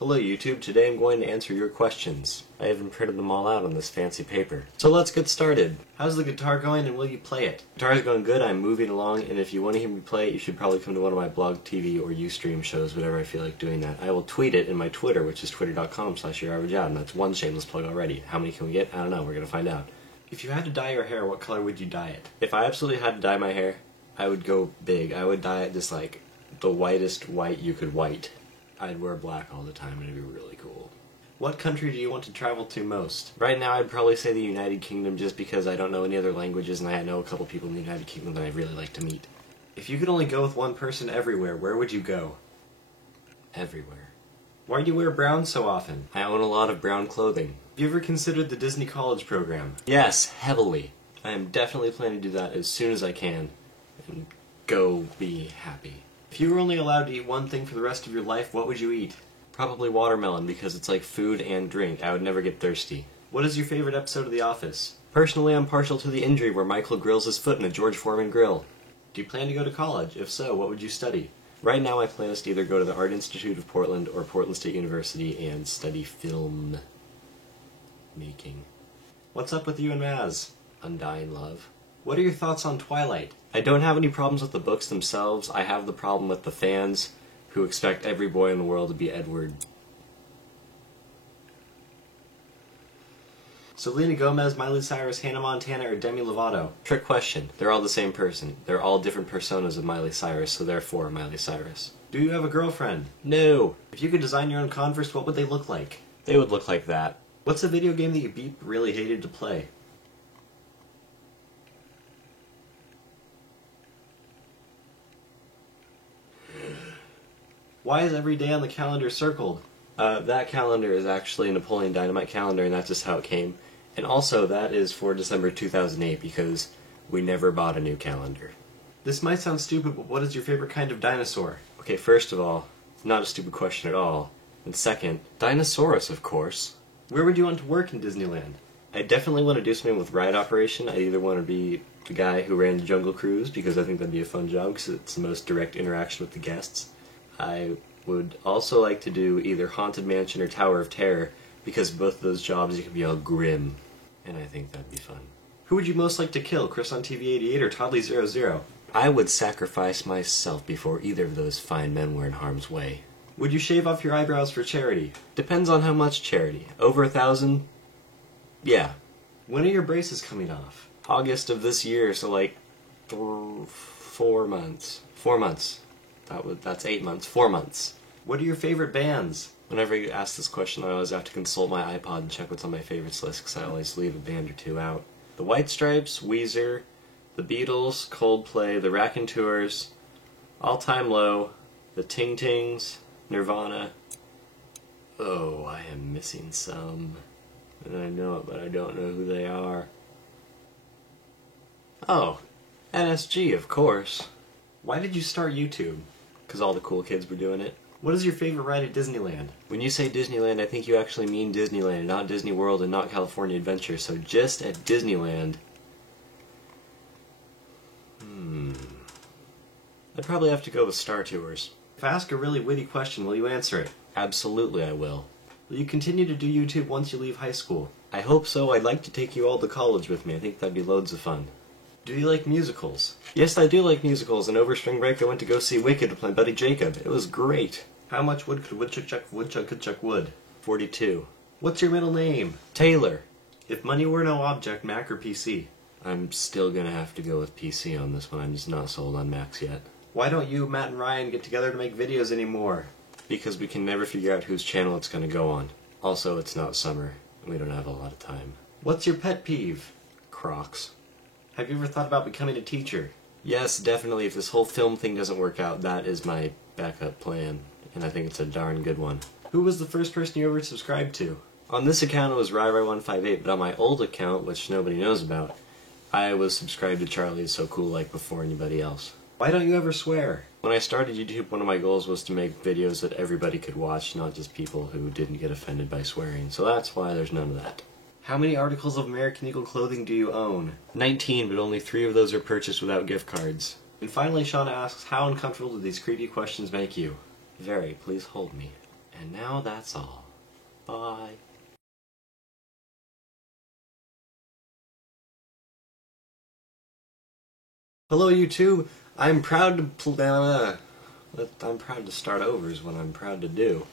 Hello YouTube, today I'm going to answer your questions. I even printed them all out on this fancy paper. So let's get started. How's the guitar going and will you play it? Guitar's going good, I'm moving along, and if you want to hear me play it, you should probably come to one of my blog, TV, or Ustream shows, whenever I feel like doing that. I will tweet it in my Twitter, which is twitter.com/YourAverageAd, and that's one shameless plug already. How many can we get? I don't know, we're gonna find out. If you had to dye your hair, what color would you dye it? If I absolutely had to dye my hair, I would go big. I would dye it just like the whitest white you could white. I'd wear black all the time and it'd be really cool. What country do you want to travel to most? Right now I'd probably say the United Kingdom just because I don't know any other languages and I know a couple people in the United Kingdom that I'd really like to meet. If you could only go with one person everywhere, where would you go? Everywhere. Why do you wear brown so often? I own a lot of brown clothing. Have you ever considered the Disney College program? Yes, heavily. I am definitely planning to do that as soon as I can. And go be happy. If you were only allowed to eat one thing for the rest of your life, what would you eat? Probably watermelon, because it's like food and drink. I would never get thirsty. What is your favorite episode of The Office? Personally, I'm partial to the injury where Michael grills his foot in a George Foreman grill. Do you plan to go to college? If so, what would you study? Right now, my plan is to either go to the Art Institute of Portland or Portland State University and study film making. What's up with you and Maz? Undying love. What are your thoughts on Twilight? I don't have any problems with the books themselves. I have the problem with the fans who expect every boy in the world to be Edward. Selena Gomez, Miley Cyrus, Hannah Montana, or Demi Lovato? Trick question. They're all the same person. They're all different personas of Miley Cyrus, so therefore Miley Cyrus. Do you have a girlfriend? No. If you could design your own Converse, what would they look like? They would look like that. What's a video game that you beat but really hated to play? Why is every day on the calendar circled? That calendar is actually a Napoleon Dynamite calendar, and that's just how it came. And also, that is for December 2008, because we never bought a new calendar. This might sound stupid, but what is your favorite kind of dinosaur? Okay, first of all, it's not a stupid question at all. And second, Dinosaurus, of course. Where would you want to work in Disneyland? I definitely want to do something with ride operation. I either want to be the guy who ran the Jungle Cruise, because I think that'd be a fun job, because it's the most direct interaction with the guests. I would also like to do either Haunted Mansion or Tower of Terror, because both of those jobs you can be all grim, and I think that'd be fun. Who would you most like to kill, Chris on TV 88 or Toddly00? I would sacrifice myself before either of those fine men were in harm's way. Would you shave off your eyebrows for charity? Depends on how much charity. Over 1,000? Yeah. When are your braces coming off? August of this year, so like 4 months. 4 months. That's 8 months. 4 months. What are your favorite bands? Whenever you ask this question, I always have to consult my iPod and check what's on my favorites list, because I always leave a band or two out. The White Stripes, Weezer, the Beatles, Coldplay, the Raconteurs, All Time Low, the Ting Tings, Nirvana. Oh, I am missing some. And I know it, but I don't know who they are. Oh, NSG, of course. Why did you start YouTube? Because all the cool kids were doing it. What is your favorite ride at Disneyland? When you say Disneyland, I think you actually mean Disneyland, not Disney World and not California Adventure, so just at Disneyland. I'd probably have to go with Star Tours. If I ask a really witty question, will you answer it? Absolutely I will. Will you continue to do YouTube once you leave high school? I hope so. I'd like to take you all to college with me. I think that'd be loads of fun. Do you like musicals? Yes, I do like musicals, and over spring break I went to go see Wicked with my buddy Jacob. It was great. How much wood could woodchuck chuck wood? 42. What's your middle name? Taylor. If money were no object, Mac or PC? I'm still gonna have to go with PC on this one. I'm just not sold on Macs yet. Why don't you, Matt and Ryan, get together to make videos anymore? Because we can never figure out whose channel it's gonna go on. Also, it's not summer, and we don't have a lot of time. What's your pet peeve? Crocs. Have you ever thought about becoming a teacher? Yes, definitely. If this whole film thing doesn't work out, that is my backup plan, and I think it's a darn good one. Who was the first person you ever subscribed to? On this account it was RyRy158, but on my old account, which nobody knows about, I was subscribed to Charlie Is So Cool like before anybody else. Why don't you ever swear? When I started YouTube, one of my goals was to make videos that everybody could watch, not just people who didn't get offended by swearing, so that's why there's none of that. How many articles of American Eagle clothing do you own? 19, but only 3 of those are purchased without gift cards. And finally, Shauna asks, how uncomfortable do these creepy questions make you? Very. Please hold me. And now that's all. Bye. Hello, YouTube. I'm proud to start over is what I'm proud to do.